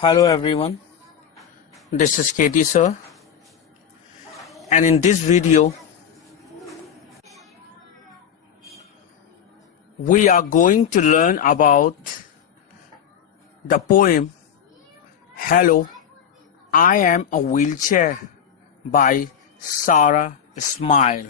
Hello everyone, this is KT sir, and in this video we are going to learn about the poem Hello, I Am a Wheelchair by Sarah Smile.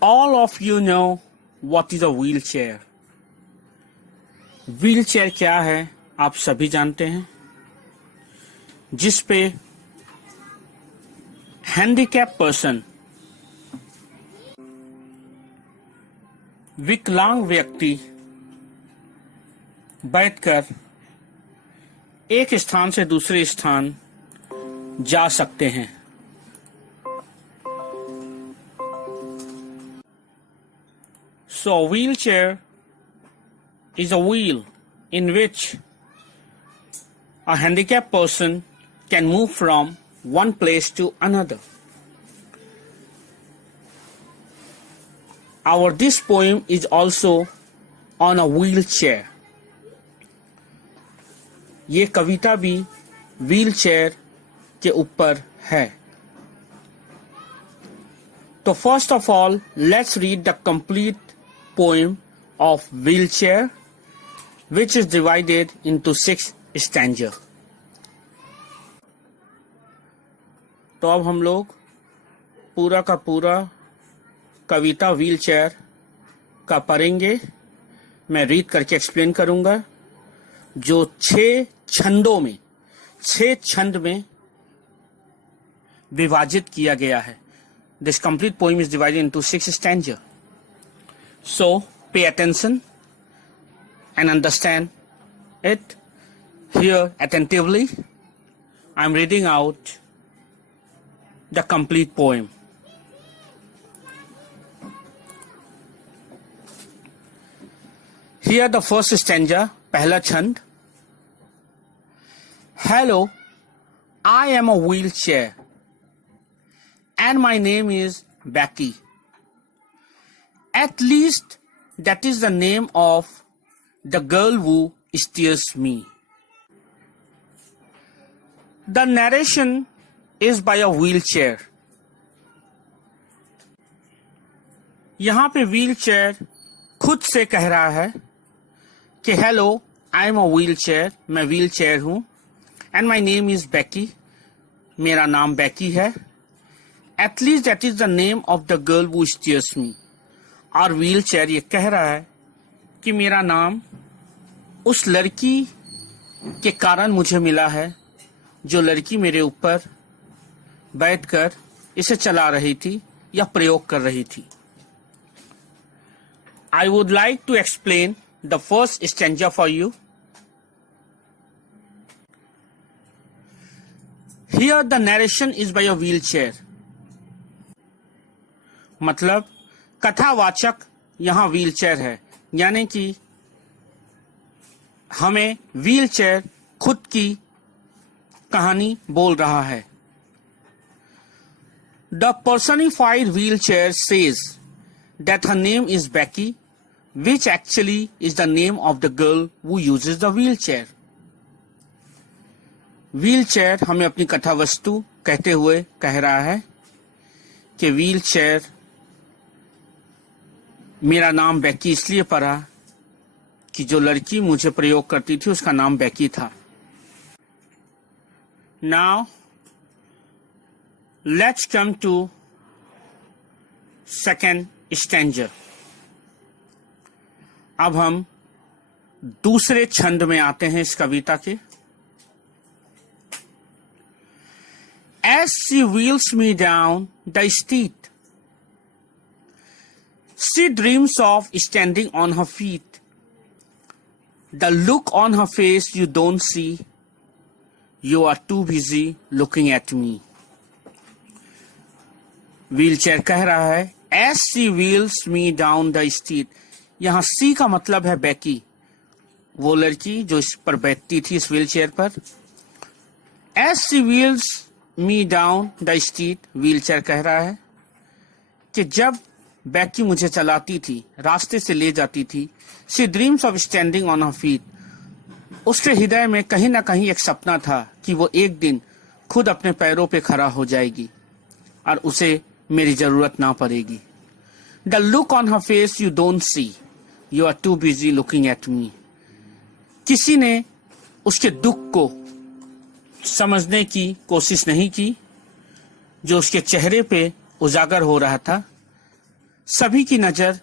All of you know what is a wheelchair. Wheelchair क्या है आप सभी जानते हैं, जिस पे handicap person, विकलांग व्यक्ति बैठकर एक स्थान से दूसरे स्थान जा सकते हैं। सो wheelchair is a wheel in which a handicapped person can move from one place to another. This poem is also on a wheelchair. ये कविता भी व्हीलचेयर के ऊपर है। तो first of all, let's read the complete poem of wheelchair, which is divided into 6 stanzas. तो अब हम लोग पूरा का पूरा कविता व्हीलचेयर का पढ़ेंगे। मैं रीड करके एक्सप्लेन करूंगा, जो 6 छंद में विभाजित किया गया है। This complete poem is divided into 6 stanzas. So pay attention and understand it. Here attentively, I am reading out the complete poem. Here the first stanza, पहला छंद। Hello, I am a wheelchair and my name is Becky. At least that is the name of the girl who steers me. The narration is by a wheelchair. यहाँ पे wheelchair खुद से कह रहा है कि hello, I am a wheelchair, मैं wheelchair हूँ, and my name is Becky, मेरा नाम बेकी है। At least that is the name of the girl who steers me. और व्हीलचेयर ये कह रहा है कि मेरा नाम उस लड़की के कारण मुझे मिला है, जो लड़की मेरे ऊपर बैठकर इसे चला रही थी या प्रयोग कर रही थी। I would like to explain the first stanza for you. Here the narration is by a wheelchair, मतलब कथावाचक यहाँ व्हीलचेयर है, यानी कि हमें व्हीलचेयर खुद की कहानी बोल रहा है। The personified wheelchair says that her name is Becky, which actually is the name of the girl who uses the wheelchair. Wheelchair हमें अपनी कथा वस्तु कहते हुए कह रहा है कि व्हीलचेयर, मेरा नाम बेकी इसलिए पड़ा कि जो लड़की मुझे प्रयोग करती थी उसका नाम बेकी था। Now let's come to second stanza. अब हम दूसरे छंद में आते हैं इस कविता के। As she wheels me down the street, she dreams of standing on her feet. The look on her face you don't see. You are too busy looking at me. Wheelchair कह रहा है as she wheels me down the street. यहाँ सी का मतलब है बेकी, वो लड़की जो इस पर बैठती थी इस व्हीलचेयर पर। as she wheels me down the street, wheelchair कह रहा है कि जब बैकी मुझे चलाती थी, रास्ते से ले जाती थी। She dreams of standing on her feet. उसके हृदय में कहीं ना कहीं एक सपना था कि वो एक दिन खुद अपने पैरों पे खड़ा हो जाएगी और उसे मेरी जरूरत ना पड़ेगी। The look on her face you don't see, you are too busy looking at me. किसी ने उसके दुख को समझने की कोशिश नहीं की जो उसके चेहरे पे उजागर हो रहा था। सभी की नजर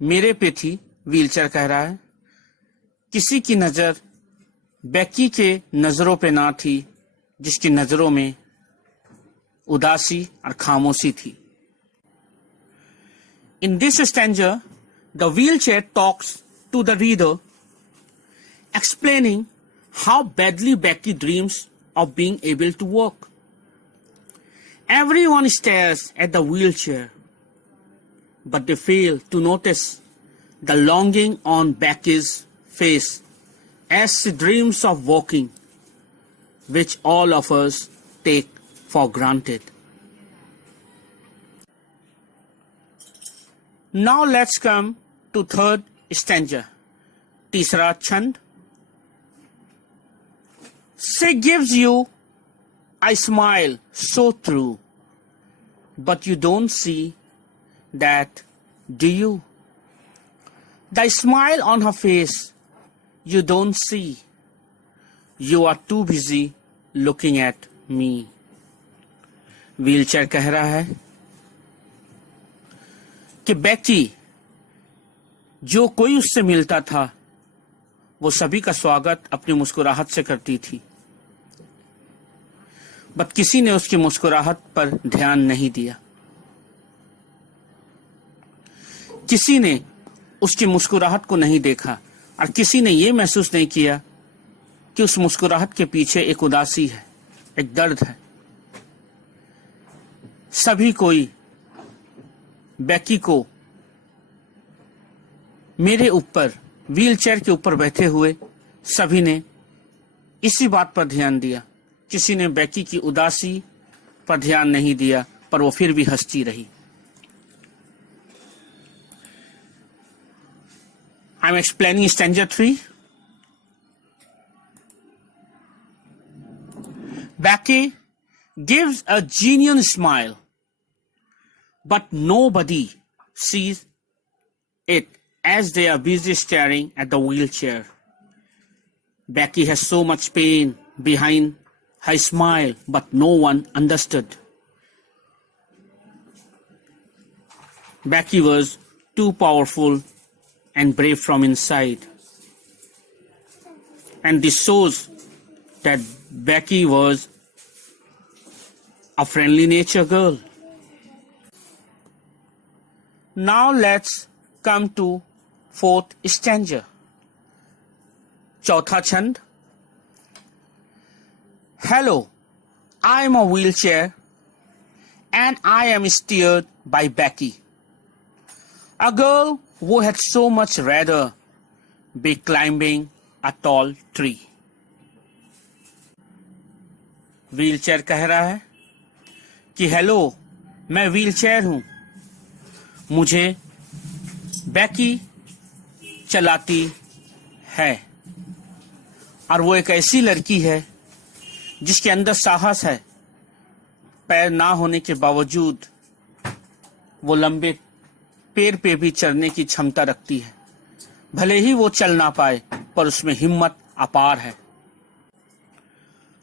मेरे पे थी, व्हीलचेयर कह रहा है। किसी की नजर बैकी के नजरों पे ना थी, जिसकी नजरों में उदासी और खामोशी थी। In this stanza, the wheelchair talks to the reader, explaining how badly Becky dreams of being able to walk. Everyone stares at the wheelchair, but they fail to notice the longing on Becky's face as she dreams of walking, which all of us take for granted. Now let's come to third stanza, तीसरा छंद. She gives you a smile so true, but you don't see that, do you? The smile on her face, you don't see. You are too busy looking at me. Wheelchair कह रहा है कि बैकी जो कोई उससे मिलता था वो सभी का स्वागत अपनी मुस्कुराहट से करती थी, बट किसी ने उसकी मुस्कुराहट पर ध्यान नहीं दिया। किसी ने उसकी मुस्कुराहट को नहीं देखा और किसी ने यह महसूस नहीं किया कि उस मुस्कुराहट के पीछे एक उदासी है, एक दर्द है। सभी कोई बैकी को मेरे ऊपर, व्हीलचेयर के ऊपर बैठे हुए सभी ने इसी बात पर ध्यान दिया। किसी ने बैकी की उदासी पर ध्यान नहीं दिया, पर वो फिर भी हंसती रही। I am explaining stanza 3. Becky gives a genuine smile, but nobody sees it as they are busy staring at the wheelchair. Becky has so much pain behind her smile, but no one understood. Becky was too powerful and brave from inside. And this shows that Becky was a friendly nature girl. Now let's come to fourth stanza. चौथा छंद. Hello, I am a wheelchair and I am steered by Becky, a girl who had so much rather be climbing a tall tree. Wheelchair कह रहा है कि hello, मैं wheelchair हूं, मुझे बैकी चलाती है और वो एक ऐसी लड़की है जिसके अंदर साहस है। पैर ना होने के बावजूद वो लंबे पेड़ पे भी चढ़ने की क्षमता रखती है। भले ही वो चल ना पाए, पर उसमें हिम्मत अपार है।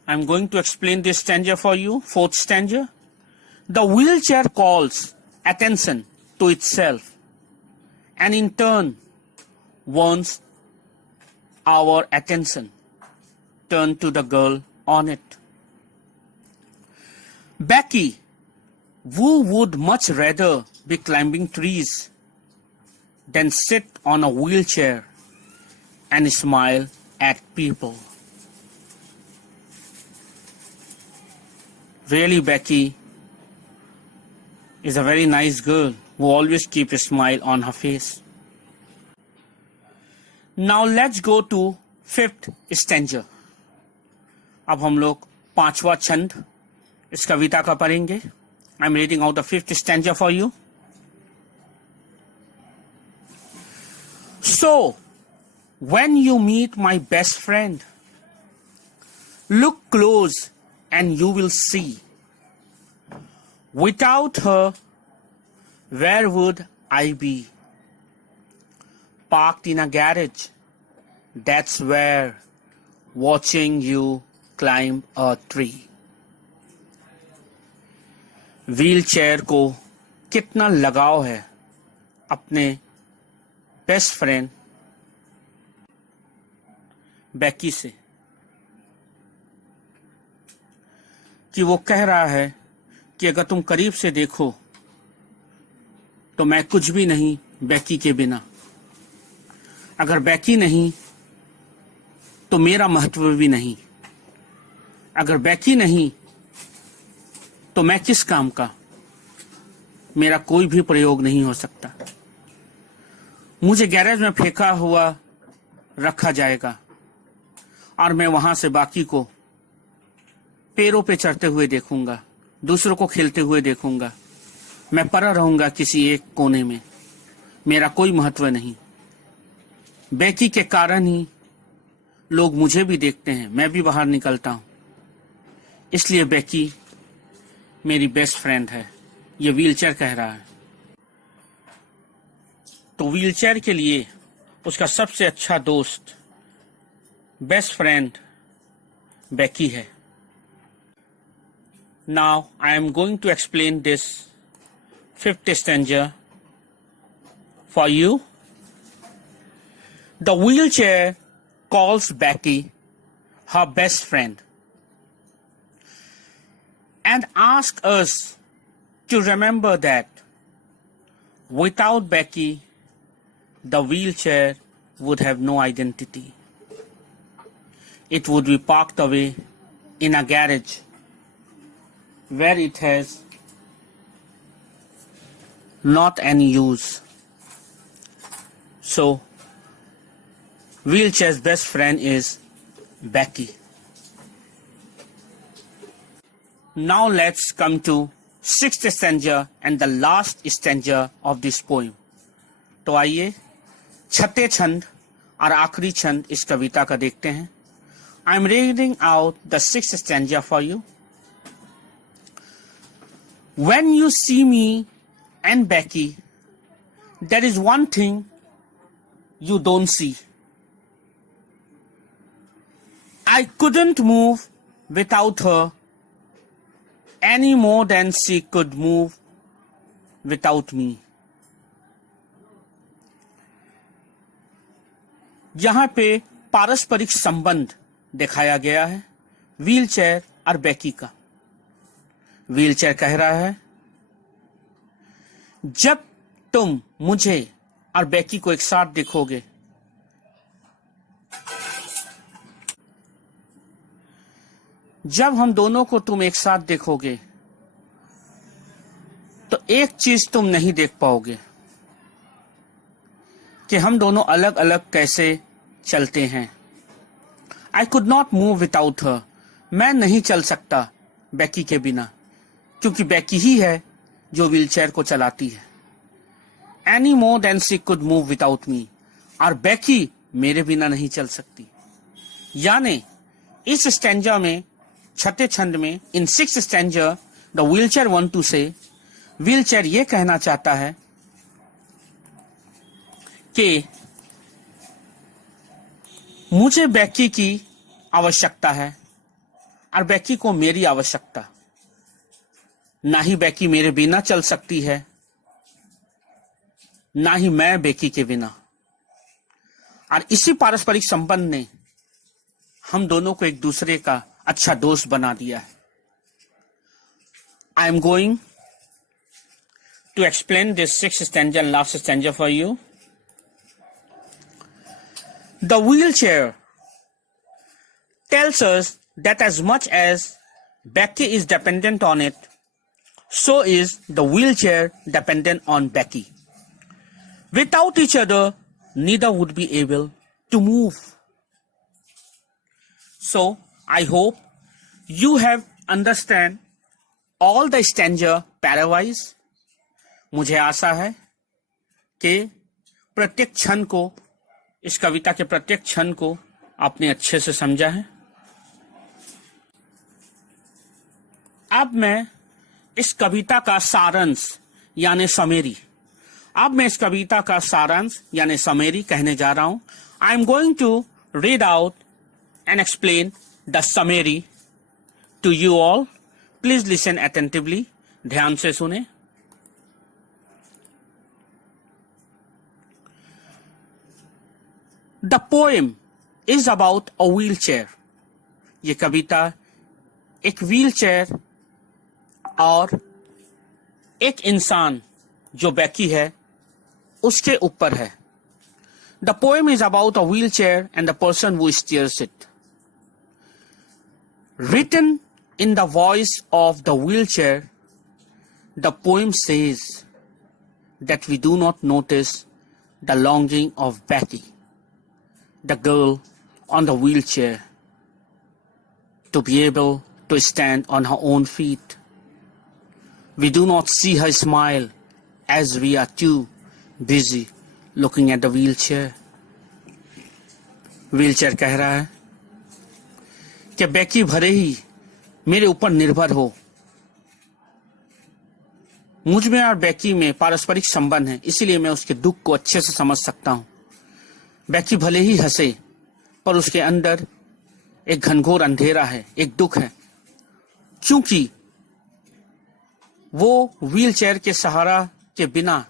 I'm going to explain this stanza for you. Fourth stanza. The wheelchair calls attention to itself and in turn wants our attention turned to the girl on it. Becky, who would much rather be climbing trees than sit on a wheelchair and smile at people. Really, Becky is a very nice girl who always keeps a smile on her face. Now let's go to fifth stanza. अब हम लोग पांचवा छंद इस कविता का पढ़ेंगे. I'm reading out the fifth stanza for you. So, when you meet my best friend, look close and you will see. Without her, where would I be? Parked in a garage, that's where, watching you climb a tree. Wheel chair को कितना लगाव है अपने best friend Beki से कि वो कह रहा है कि अगर तुम करीब से देखो तो मैं कुछ भी नहीं बेकी के बिना। अगर बेकी नहीं तो मेरा महत्व भी नहीं। अगर बेकी नहीं तो मैं किस काम का, मेरा कोई भी प्रयोग नहीं हो सकता। मुझे गैरेज में फेंका हुआ रखा जाएगा और मैं वहां से बाकी को पैरों पे चढ़ते हुए देखूंगा, दूसरों को खेलते हुए देखूंगा। मैं पड़ा रहूंगा किसी एक कोने में, मेरा कोई महत्व नहीं। बेकी के कारण ही लोग मुझे भी देखते हैं, मैं भी बाहर निकलता हूं। इसलिए बेकी मेरी बेस्ट फ्रेंड है, ये व्हीलचेयर कह रहा है। तो व्हीलचेयर के लिए उसका सबसे अच्छा दोस्त, बेस्ट फ्रेंड बेकी है। Now I am going to explain this fifth stanza for you. The wheelchair calls Becky her best friend and asks us to remember that without Becky, the wheelchair would have no identity. It would be parked away in a garage where it has not any use. So, wheelchair's best friend is Becky. Now let's come to sixth stanza and the last stanza of this poem. तो आइए छठे छंद और आखिरी छंद इस कविता का देखते हैं। I am reading out the sixth stanza for you. When you see me and Becky, there is one thing you don't see. I couldn't move without her any more than she could move without me. यहाँ पे पारस्परिक संबंध दिखाया गया है wheelchair और बेकी का। Wheelchair कह रहा है, जब तुम मुझे और बेकी को एक साथ देखोगे जब हम दोनों को तुम एक साथ देखोगे तो एक चीज तुम नहीं देख पाओगे कि हम दोनों अलग अलग कैसे चलते हैं। I could not move without her, मैं नहीं चल सकता बेकी के बिना, क्योंकि बेकी ही है जो व्हीलचेयर को चलाती है। Any more than she could move without me, और बेकी मेरे बिना नहीं चल सकती। यानी इस स्टैंजा में, छठे छंद में, in six stanza the wheelchair want to say, wheelchair ये कहना चाहता है कि मुझे बेकी की आवश्यकता है और बेकी को मेरी आवश्यकता। ना ही बेकी मेरे बिना चल सकती है, ना ही मैं बेकी के बिना। और इसी पारस्परिक संबंध ने हम दोनों को एक दूसरे का अच्छा दोस्त बना दिया है। I am going to explain this six stanza and last stanza for you. The wheelchair tells us that as much as Becky is dependent on it, so is the wheelchair dependent on Becky. Without each other, neither would be able to move. So, I hope you have understand all the stanza pairwise. मुझे आशा है कि प्रत्येक क्षण को इस कविता के प्रत्येक क्षण को आपने अच्छे से समझा है। अब मैं इस कविता का सारांश यानी समरी कहने जा रहा हूं। I am going to read out and explain the summary to you all. Please listen attentively, ध्यान से सुने। The poem is about a wheelchair. ये कविता एक व्हील चेयर और एक इंसान जो बैकी है उसके ऊपर है। The poem is about a wheelchair and the person who steers it. Written in the voice of the wheelchair, the poem says that we do not notice the longing of Betty, the girl on the wheelchair, to be able to stand on her own feet. We do not see her smile as we are too busy looking at the wheelchair. Wheelchair कह रहा है कि बेकी भले ही मेरे ऊपर निर्भर हो, मुझ में और बेकी में पारस्परिक संबंध है, इसीलिए मैं उसके दुख को अच्छे से समझ सकता हूं। बेकी भले ही हंसे पर उसके अंदर एक घनघोर अंधेरा है, एक दुख है, क्योंकि वो व्हील चेयर के सहारा के बिना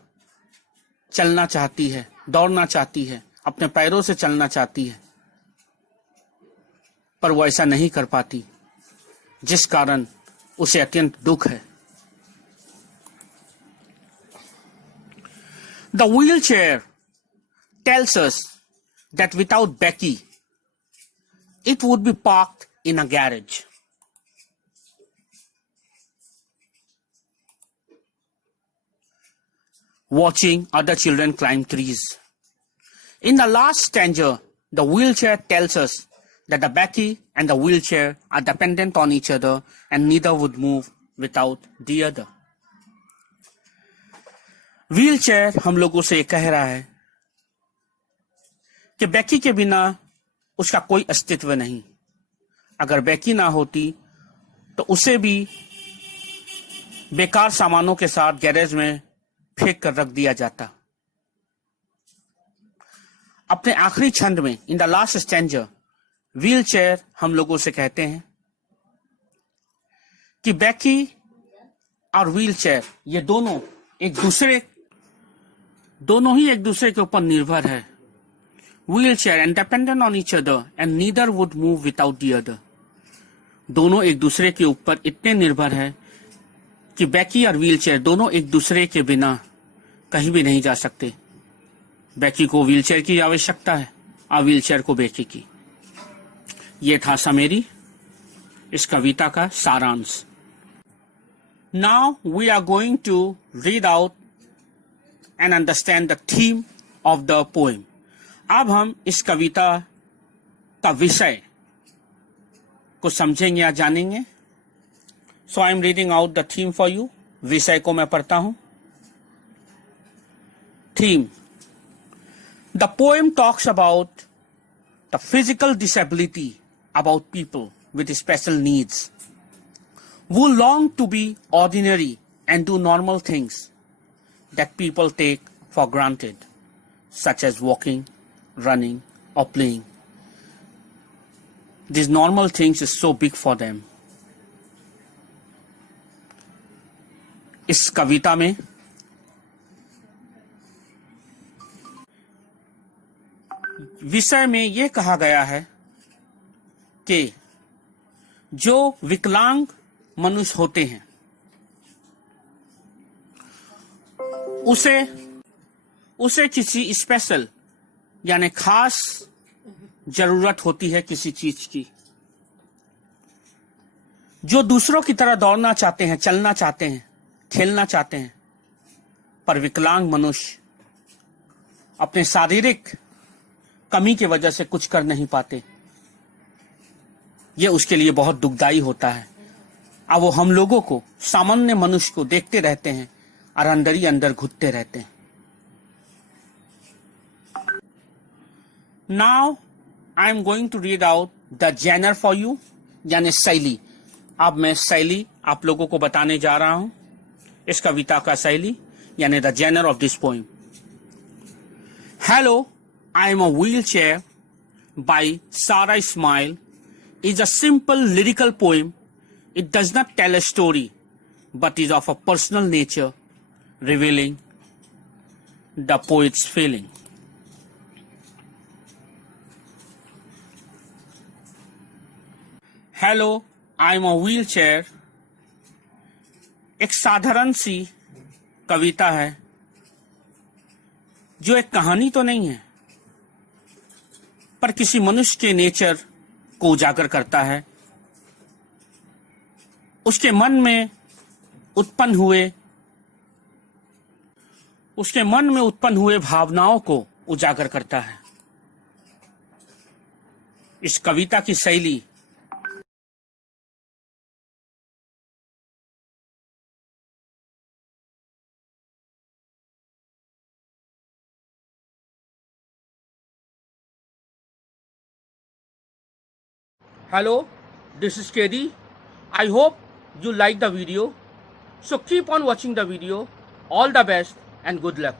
चलना चाहती है, दौड़ना चाहती है, अपने पैरों से चलना चाहती है, पर वो ऐसा नहीं कर पाती, जिस कारण उसे अत्यंत दुख है। The wheelchair tells us that without Becky, it would be parked in a garage. Watching other children climb trees. In the last stanza, the wheelchair tells us that the Becky and the wheelchair are dependent on each other and neither would move without the other. Wheelchair हम लोगों से कह रहा है कि बेकी के बिना उसका कोई अस्तित्व नहीं। अगर बेकी ना होती तो उसे भी बेकार सामानों के साथ गैरेज में फेंक कर रख दिया जाता। अपने आखिरी छंद में, in the last stanza, wheelchair हम लोगों से कहते हैं कि बेकी और व्हीलचेयर ये दोनों ही एक दूसरे के ऊपर निर्भर है। Wheelchair and dependent on each other and neither would move without the other. दोनों एक दूसरे के ऊपर इतने निर्भर है कि बेकी और व्हीलचेयर दोनों एक दूसरे के बिना कहीं भी नहीं जा सकते। बेकी को व्हीलचेयर की आवश्यकता है और व्हीलचेयर को बेकी की। ये था समरी, इस कविता का सारांश। Now we are going to read out and understand the theme of the poem. अब हम इस कविता का विषय को समझेंगे या जानेंगे। So I am reading out the theme for you. विषय को मैं पढ़ता हूं। Theme. The poem talks about the physical disability about people with special needs who long to be ordinary and do normal things that people take for granted, such as walking, running, or playing. These normal things is so big for them. इस कविता में विषय में यह कहा गया है कि जो विकलांग मनुष्य होते हैं उसे किसी स्पेशल यानी खास जरूरत होती है किसी चीज की। जो दूसरों की तरह दौड़ना चाहते हैं, चलना चाहते हैं, खेलना चाहते हैं, पर विकलांग मनुष्य अपने शारीरिक कमी की वजह से कुछ कर नहीं पाते। यह उसके लिए बहुत दुखदाई होता है। अब वो हम लोगों को, सामान्य मनुष्य को देखते रहते हैं और अंदर ही अंदर घुटते रहते हैं। Now I am going to read out the genre for you, यानी शैली. अब मैं शैली आप लोगों को बताने जा रहा हूं. इस कविता का शैली यानी the genre of this poem. Hello, I am a wheelchair by Sarah Ismail is a simple lyrical poem. It does not tell a story, but is of a personal nature, revealing the poet's feeling. Hello, I am a wheelchair एक साधारण सी कविता है जो एक कहानी तो नहीं है पर किसी मनुष्य के नेचर को उजागर करता है, उसके मन में उत्पन्न हुए भावनाओं को उजागर करता है. इस कविता की शैली Hello, this is KD. I hope you like the video. So keep on watching the video. All the best and good luck.